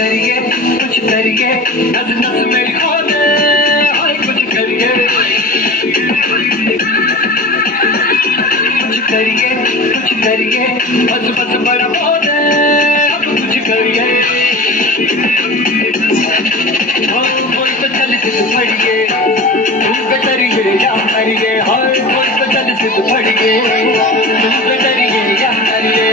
करिए नस नस मेरी खोले हाय कुछ करिए बस बस बड़ा बोले अब कुछ करिए कोई तो चल सिद्ध फड़िए तुम पे डरिए या मरिए हाय कोई तो चल सिद्ध फड़िए तुम पे डरिए या मरिए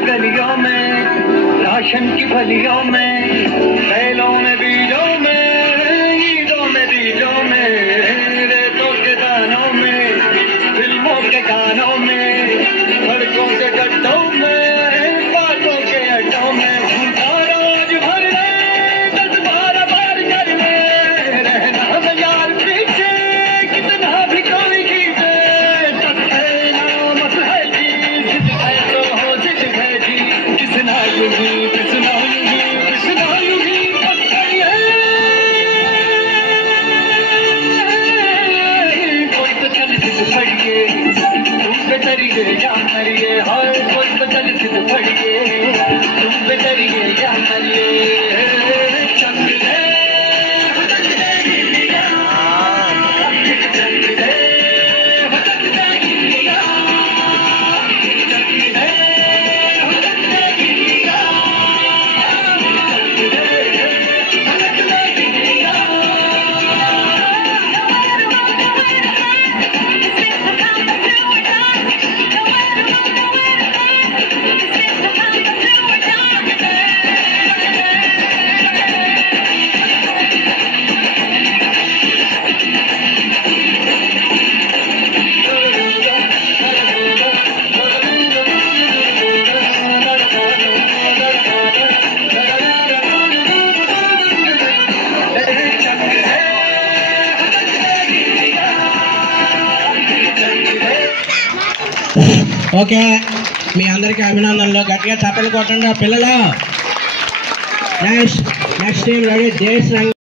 गलियों में राशन की फलियों में बैलों में बीजों में ईदों में बीजों में रेतों के दानों में फिल्मों के गानों में सड़कों के गड्ढों में बातों के अड्डों में रोज भर ले 10-12 बार कर ले रहना हम यार पीछे कितना भी कोई खींचे नामत है जी जिद है तो हो जिद है जी किसना यूं कोई तो चल सिद्ध फड़िए तुम पे डरिए या मरिए हाय कोई तो चल सिद्ध फड़िए तुम पे डरिए या मरिए ఓకే మీ అందరికీ అభినందనలు గట్టిగా చప్పట్లు కొట్టండి పిల్లలు నెక్స్ట్ టీం రెడీ దేశ్